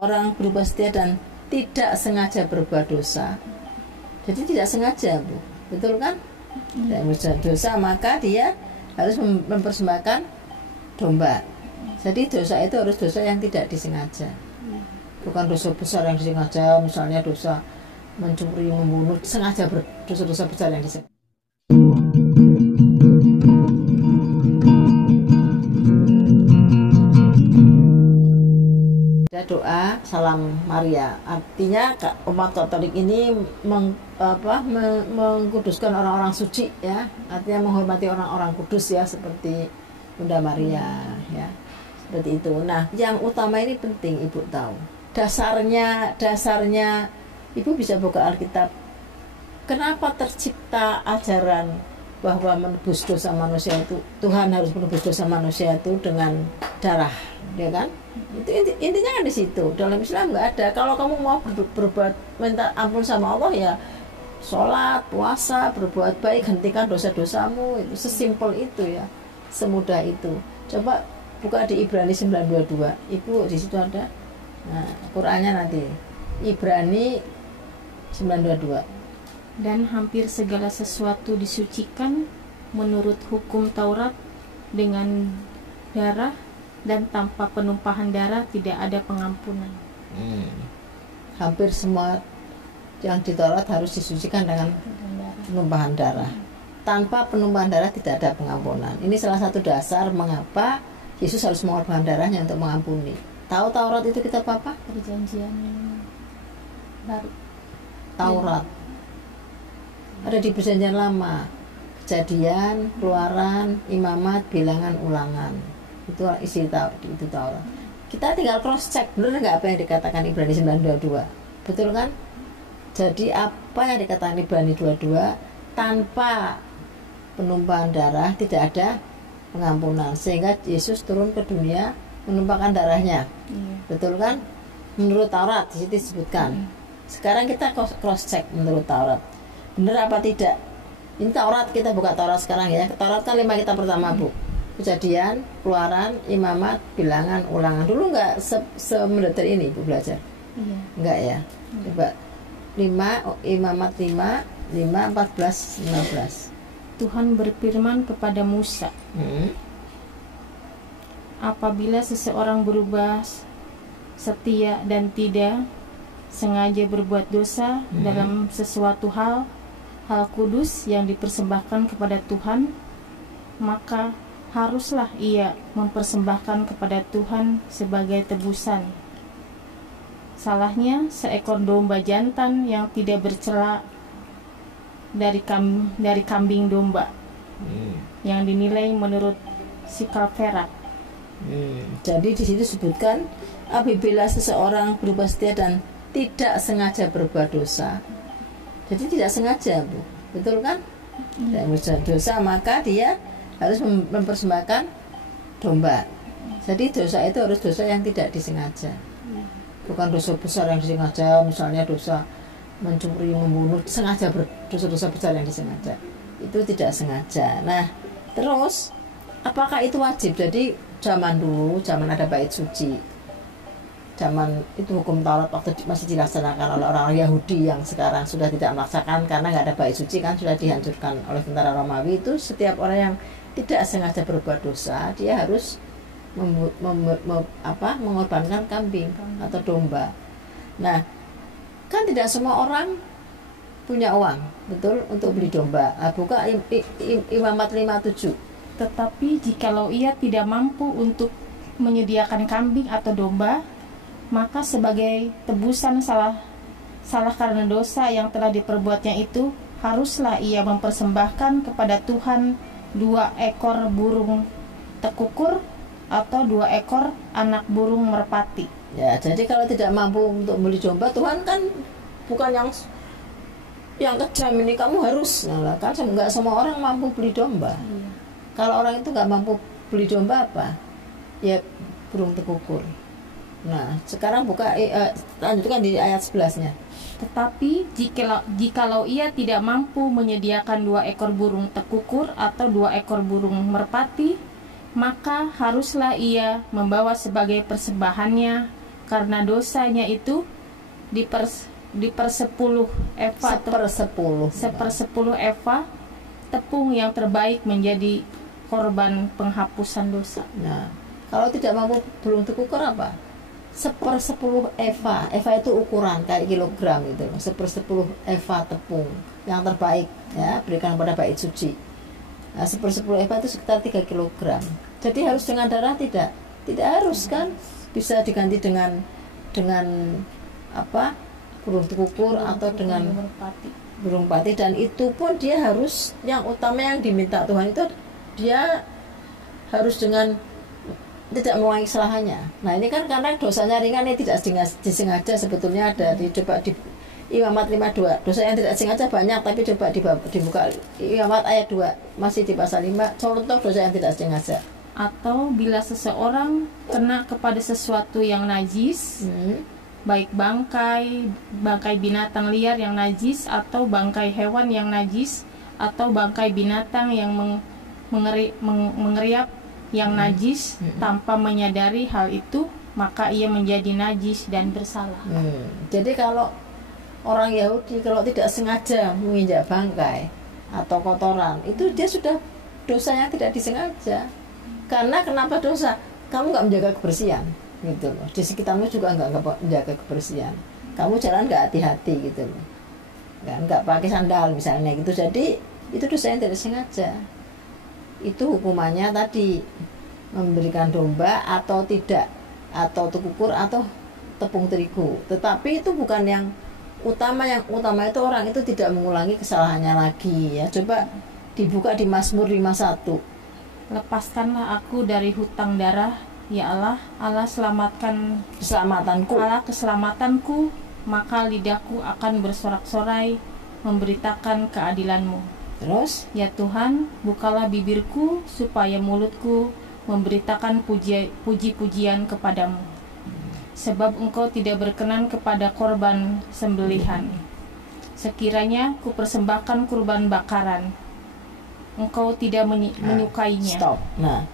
Orang berubah setia dan tidak sengaja berbuat dosa. Jadi tidak sengaja, Bu. Betul kan? Tidak berbuat dosa, maka dia harus mempersembahkan domba. Jadi dosa itu harus dosa yang tidak disengaja. Bukan dosa besar yang disengaja, misalnya dosa mencuri, membunuh, sengaja dosa-dosa besar yang disengaja. Doa Salam Maria, artinya umat Katolik ini mengkuduskan orang-orang suci, ya, artinya menghormati orang-orang kudus, ya, seperti Bunda Maria, ya, seperti itu. Nah, yang utama ini penting Ibu tahu. Dasarnya Ibu bisa buka Alkitab. Kenapa tercipta ajaran bahwa menebus dosa manusia itu, Tuhan harus menebus dosa manusia itu dengan darah, ya kan? Itu intinya kan di situ. Dalam Islam nggak ada. Kalau kamu mau berbuat minta ampun sama Allah, ya sholat, puasa, berbuat baik, hentikan dosa-dosamu. Itu sesimpel itu, ya, semudah itu. Coba buka di Ibrani 9:22. Ibu di situ ada. Nah, Qurannya nanti Ibrani 9:22. Dan hampir segala sesuatu disucikan menurut hukum Taurat dengan darah, dan tanpa penumpahan darah tidak ada pengampunan. Hampir semua yang di Taurat harus disucikan dengan penumpahan darah. Tanpa penumpahan darah tidak ada pengampunan. Ini salah satu dasar mengapa Yesus harus mengorbankan darahnya untuk mengampuni. Tahu Taurat itu kitab apa? Perjanjian baru. Taurat. Ada di Perjanjian Lama. Kejadian, Keluaran, Imamat, Bilangan, Ulangan. Itu isi itu Taurat. Kita tinggal cross check, benar nggak apa yang dikatakan Ibrani 9:22? Betul kan? Jadi apa yang dikatakan Ibrani 22, tanpa penumpahan darah tidak ada pengampunan, sehingga Yesus turun ke dunia menumpahkan darahnya. Betul kan? Menurut Taurat di situ disebutkan. Sekarang kita cross check menurut Taurat, benar apa tidak? Ini Taurat, kita buka Taurat sekarang, ya. Taurat kan 5 kitab pertama, Bu. Kejadian, Keluaran, Imamat, Bilangan, Ulangan. Dulu nggak semendetail ini Ibu belajar? Enggak, ya. Coba 5, Imamat 5, 14, 15. Tuhan berfirman kepada Musa, apabila seseorang berubah setia dan tidak sengaja berbuat dosa dalam sesuatu hal kudus yang dipersembahkan kepada Tuhan, maka haruslah ia mempersembahkan kepada Tuhan sebagai tebusan. Salahnya seekor domba jantan yang tidak bercela dari kambing domba yang dinilai menurut sikal perak. Jadi di situ sebutkan apabila seseorang berubah setia dan tidak sengaja berbuat dosa. Jadi tidak sengaja, Bu. Betul kan? Tidak berbuat dosa, maka dia harus mempersembahkan domba. Jadi dosa itu harus dosa yang tidak disengaja. Bukan dosa besar yang disengaja, misalnya dosa mencuri, membunuh, sengaja dosa-dosa besar yang disengaja. Itu tidak sengaja. Nah, terus apakah itu wajib? Jadi zaman dulu, zaman ada bait suci, zaman itu hukum Taurat waktu masih dilaksanakan oleh orang Yahudi yang sekarang sudah tidak melaksanakan karena nggak ada bait suci, kan sudah dihancurkan oleh tentara Romawi. Itu setiap orang yang tidak sengaja berbuat dosa, dia harus mengorbankan kambing atau domba. Nah, kan tidak semua orang punya uang, betul, untuk beli domba. Buka Imamat 5:7. Tetapi jikalau ia tidak mampu untuk menyediakan kambing atau domba, maka sebagai tebusan salah karena dosa yang telah diperbuatnya itu, haruslah ia mempersembahkan kepada Tuhan 2 ekor burung tekukur atau 2 ekor anak burung merpati. Ya, jadi kalau tidak mampu untuk beli domba, Tuhan kan bukan yang kejam ini kamu harus. Nah, kan nggak semua orang mampu beli domba. Kalau orang itu nggak mampu beli domba apa? Ya burung tekukur. Nah, sekarang buka lanjutkan di ayat 11-nya. Tetapi jikalau ia tidak mampu menyediakan 2 ekor burung tekukur atau 2 ekor burung merpati, maka haruslah ia membawa sebagai persembahannya karena dosanya itu dipersepuluh eva sepersepuluh eva tepung yang terbaik menjadi korban penghapusan dosa. Nah, kalau tidak mampu belum terukur apa? Sepersepuluh eva itu ukuran kayak kilogram gitu. Sepersepuluh eva tepung yang terbaik ya berikan pada bait suci. Nah, sepersepuluh eva itu sekitar 3 kilogram. Jadi harus dengan darah tidak harus kan, bisa diganti dengan apa, burung tekukur atau dengan burung pati, dan itu pun dia harus, yang utama yang diminta Tuhan itu dia harus dengan tidak mengulangi kesalahannya. Nah ini kan karena dosanya ringan, ini tidak disengaja, sebetulnya ada coba di Imamat 52, dosa yang tidak sengaja banyak, tapi coba dibuka Imamat ayat 2, masih di pasal 5, contoh dosa yang tidak sengaja. Atau bila seseorang kena kepada sesuatu yang najis, baik bangkai binatang liar yang najis, atau bangkai hewan yang najis, atau bangkai binatang yang mengeriap yang najis, tanpa menyadari hal itu, maka ia menjadi najis dan bersalah. Jadi kalau orang Yahudi kalau tidak sengaja menginjak bangkai atau kotoran, itu dia sudah dosanya tidak disengaja. Karena kenapa dosa? Kamu nggak menjaga kebersihan, gitu loh. Di sekitarmu juga nggak menjaga kebersihan. Kamu jalan nggak hati-hati, gitu loh. Nggak pakai sandal misalnya, gitu. Jadi itu dosa yang tidak sengaja. Itu hukumannya tadi, memberikan domba atau tidak, atau tekukur atau tepung terigu. Tetapi itu bukan yang utama. Yang utama itu orang itu tidak mengulangi kesalahannya lagi ya. Coba dibuka di Mazmur 51. Lepaskanlah aku dari hutang darah, ya Allah, Allah keselamatanku. Allah keselamatanku, maka lidahku akan bersorak-sorai memberitakan keadilanmu. Terus, ya Tuhan, bukalah bibirku supaya mulutku memberitakan puji-pujian kepadamu. Sebab Engkau tidak berkenan kepada korban sembelihan. Sekiranya ku persembahkan kurban bakaran, Engkau tidak menyukainya. Stop. Nah,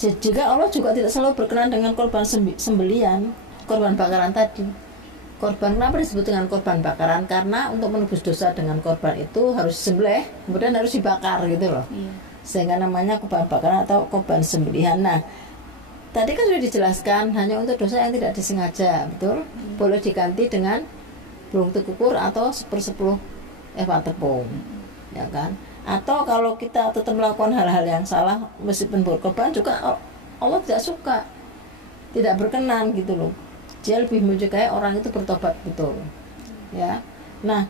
juga Allah juga tidak selalu berkenan dengan korban sembelian, korban bakaran tadi. Korban, kenapa disebut dengan korban bakaran? Karena untuk menebus dosa dengan korban itu harus disembelih, kemudian harus dibakar gitu loh. Iya. Sehingga namanya korban bakaran atau korban sembelihan. Nah, tadi kan sudah dijelaskan hanya untuk dosa yang tidak disengaja, betul? Boleh diganti dengan burung tekukur atau sepersepuluh eva tepung, ya kan? Atau kalau kita tetap melakukan hal-hal yang salah meskipun berkorban juga Allah tidak suka, tidak berkenan gitu loh. Dia lebih menyukai orang itu bertobat betul, ya. Nah,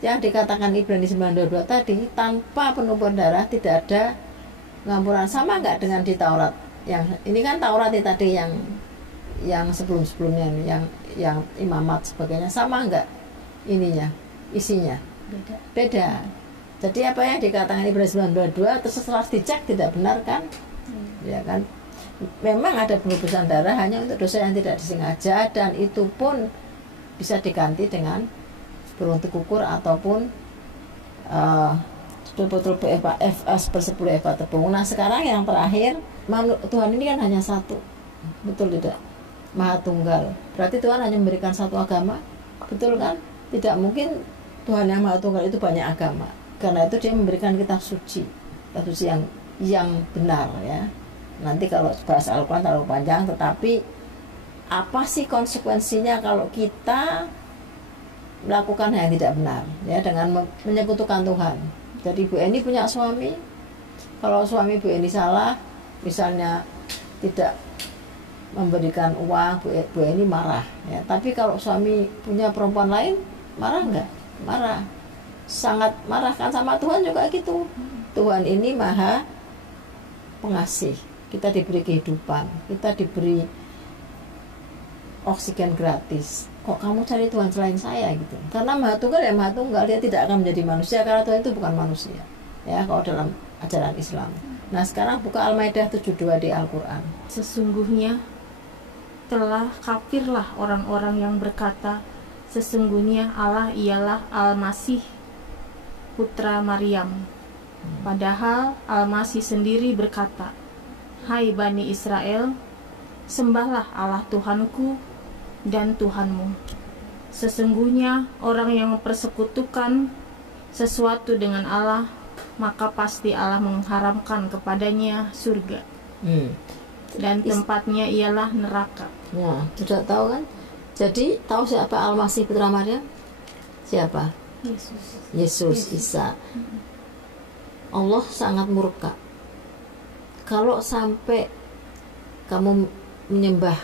yang dikatakan Ibrani 9:22 tadi, tanpa penubuhan darah tidak ada pengampunan. Sama nggak dengan di Taurat? Yang ini kan Taurat tadi yang sebelum-sebelumnya, yang imamat sebagainya, sama nggak ininya, isinya? Beda. Jadi apa yang dikatakan Ibrani 9:22 terus dicek tidak benar kan? Ya kan? Memang ada penebusan darah hanya untuk dosa yang tidak disengaja, dan itu pun bisa diganti dengan burung tekukur ataupun betul-betul sepersepuluh eva tepung. Nah sekarang yang terakhir, Tuhan ini kan hanya satu, betul tidak? Maha Tunggal. Berarti Tuhan hanya memberikan satu agama, betul kan? Tidak mungkin Tuhan yang Maha Tunggal itu banyak agama. Karena itu dia memberikan kitab suci yang benar ya. Nanti kalau bahas Al-Quran terlalu panjang, tetapi apa sih konsekuensinya kalau kita melakukan yang tidak benar ya, dengan menyekutukan Tuhan. Jadi Bu Eni punya suami, kalau suami Bu Eni salah, misalnya tidak memberikan uang, Bu Eni marah ya. Tapi kalau suami punya perempuan lain, marah enggak? Marah, sangat marah kan. Sama Tuhan juga gitu. Tuhan ini maha pengasih. Kita diberi kehidupan, kita diberi oksigen gratis. Kok kamu cari Tuhan selain saya gitu? Karena Maha Tunggal ya Maha Tunggal, dia tidak akan menjadi manusia karena Tuhan itu bukan manusia. Ya, kalau dalam ajaran Islam. Nah, sekarang buka Al-Maidah 72 di Al-Qur'an. Sesungguhnya telah kafirlah orang-orang yang berkata, sesungguhnya Allah ialah Al-Masih putra Maryam. Padahal Al-Masih sendiri berkata, hai Bani Israel, Sembahlah Allah Tuhanku dan Tuhanmu. Sesungguhnya orang yang mempersekutukan sesuatu dengan Allah, maka pasti Allah mengharamkan kepadanya surga. Dan tempatnya ialah neraka. Ya, sudah tahu kan? Jadi tahu siapa Al-Masih putra Maryam? Siapa? Yesus Isa. Allah sangat murka kalau sampai kamu menyembah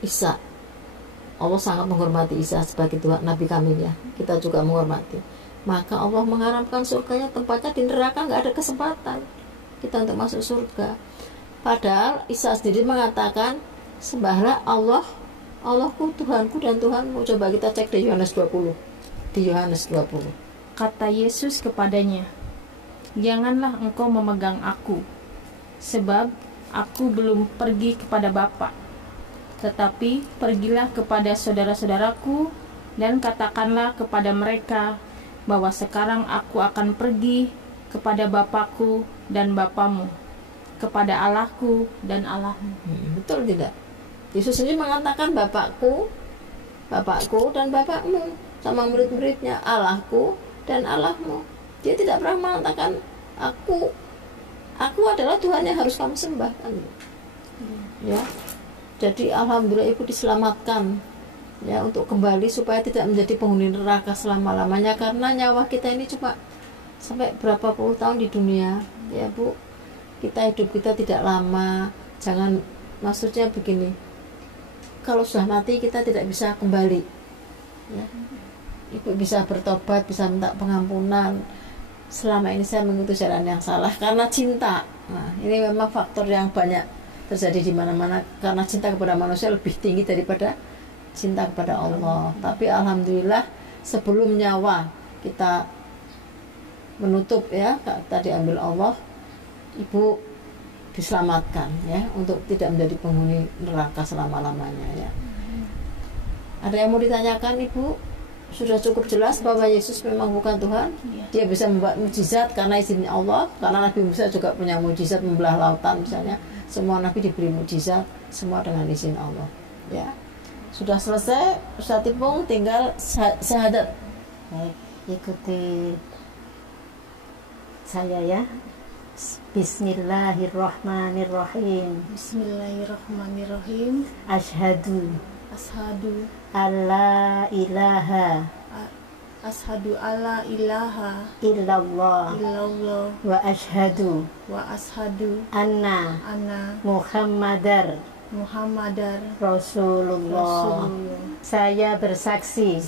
Isa. Allah sangat menghormati Isa sebagai Tuhan, Nabi kami ya. Kita juga menghormati. Maka Allah mengharamkan surganya, tempatnya di neraka, nggak ada kesempatan kita untuk masuk surga. Padahal Isa sendiri mengatakan, sembahlah Allah, Allahku, Tuhanku dan Tuhanmu. Coba kita cek di Yohanes 20. Di Yohanes 20. Kata Yesus kepadanya, janganlah engkau memegang aku, sebab aku belum pergi kepada Bapa. Tetapi pergilah kepada saudara-saudaraku dan katakanlah kepada mereka bahwa sekarang aku akan pergi kepada Bapakku dan Bapamu, kepada Allahku dan Allahmu. Betul tidak? Yesus sendiri mengatakan Bapakku dan Bapakmu, sama murid-muridnya, Allahku dan Allahmu. Dia tidak pernah mengatakan aku adalah Tuhan yang harus kamu sembah kan? Ya. Jadi alhamdulillah ibu diselamatkan ya, untuk kembali supaya tidak menjadi penghuni neraka selama-lamanya, karena nyawa kita ini cuma sampai berapa puluh tahun di dunia ya Bu. Hidup kita tidak lama. Jangan, maksudnya begini, kalau sudah mati kita tidak bisa kembali ya. Ibu bisa bertobat, bisa minta pengampunan. Selama ini saya mengikuti jalan yang salah karena cinta. Nah, ini memang faktor yang banyak terjadi di mana-mana, karena cinta kepada manusia lebih tinggi daripada cinta kepada Allah. Tapi alhamdulillah sebelum nyawa kita menutup ya, tadi ambil Allah, ibu diselamatkan ya, untuk tidak menjadi penghuni neraka selama-lamanya ya. Ada yang mau ditanyakan ibu? Sudah cukup jelas bahwa Yesus memang bukan Tuhan. Dia bisa membuat mujizat karena izinnya Allah, karena Nabi Musa juga punya mujizat membelah lautan misalnya. Semua Nabi diberi mujizat, semua dengan izin Allah ya. Sudah selesai Ustaz Ipung, tinggal syahadat. Baik, ikuti saya ya. Bismillahirrahmanirrahim. Bismillahirrahmanirrahim. Ashhadu alla ilaha illallah wa ashhadu anna Muhammadar Rasulullah. Saya bersaksi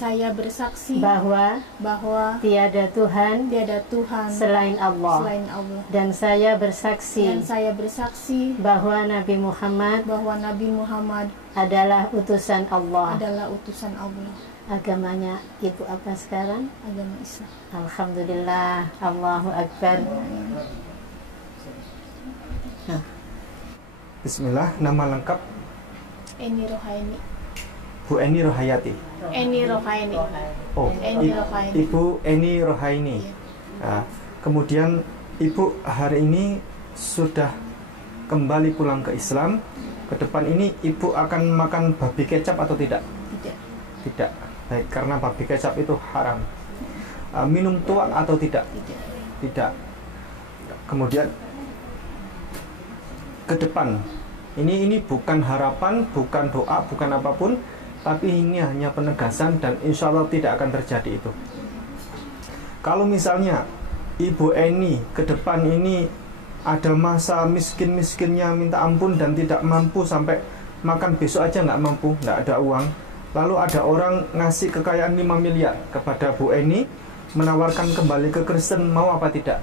bahwa tiada Tuhan selain Allah. Dan saya bersaksi bahwa Nabi Muhammad adalah utusan Allah. Agamanya ibu apa sekarang? Agama Islam. Alhamdulillah, Allahu Akbar. Bismillah, nama lengkap Eni Rohaini. Bu Eni Rohayati. Eni Rohaini. Oh, Eni Rohaini. Ibu Eni Rohaini. Nah, kemudian ibu hari ini sudah kembali pulang ke Islam. Ke depan ini ibu akan makan babi kecap atau tidak? Tidak. Baik, karena babi kecap itu haram. Minum tuak atau tidak? Tidak. Kemudian ke depan ini bukan harapan, bukan doa, bukan apapun, tapi ini hanya penegasan dan insya Allah tidak akan terjadi itu. Kalau misalnya Ibu Eni ke depan ini ada masa miskin-miskinnya minta ampun dan tidak mampu, sampai makan besok aja nggak mampu, nggak ada uang, lalu ada orang ngasih kekayaan 5 miliar kepada Bu Eni, menawarkan kembali ke Kristen, mau apa tidak?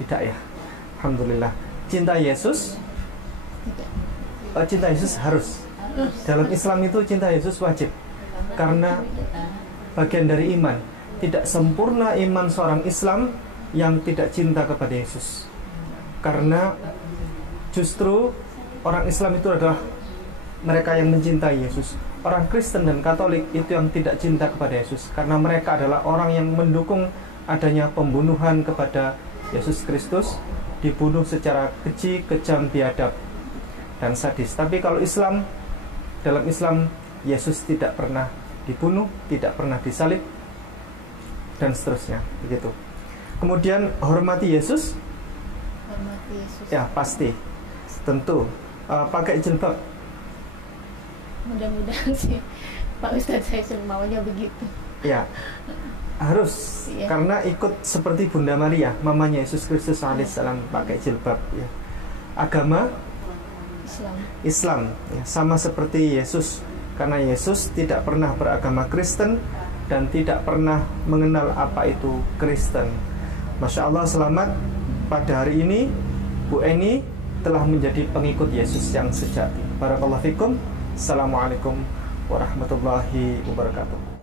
Tidak ya. Alhamdulillah. Cinta Yesus? Cinta Yesus harus. Dalam Islam itu cinta Yesus wajib, karena bagian dari iman. Tidak sempurna iman seorang Islam yang tidak cinta kepada Yesus. Karena justru orang Islam itu adalah mereka yang mencintai Yesus. Orang Kristen dan Katolik itu yang tidak cinta kepada Yesus, karena mereka adalah orang yang mendukung adanya pembunuhan kepada Yesus Kristus, dibunuh secara keji, kejam, biadab. dan sadis. Tapi kalau Islam, dalam Islam Yesus tidak pernah dibunuh, tidak pernah disalib, dan seterusnya, begitu. Kemudian hormati Yesus. Hormati Yesus. Ya, pasti. Tentu. Pakai jilbab. Mudah-mudahan sih Pak Ustadz, saya maunya begitu. Ya. Harus, ya. Karena ikut seperti Bunda Maria, mamanya Yesus Kristus alaihissalam, pakai jilbab, ya. Agama Islam, ya, sama seperti Yesus, karena Yesus tidak pernah beragama Kristen dan tidak pernah mengenal apa itu Kristen. Masya Allah, selamat pada hari ini Bu Eni telah menjadi pengikut Yesus yang sejati. Barakallahu fikum. Assalamualaikum warahmatullahi wabarakatuh.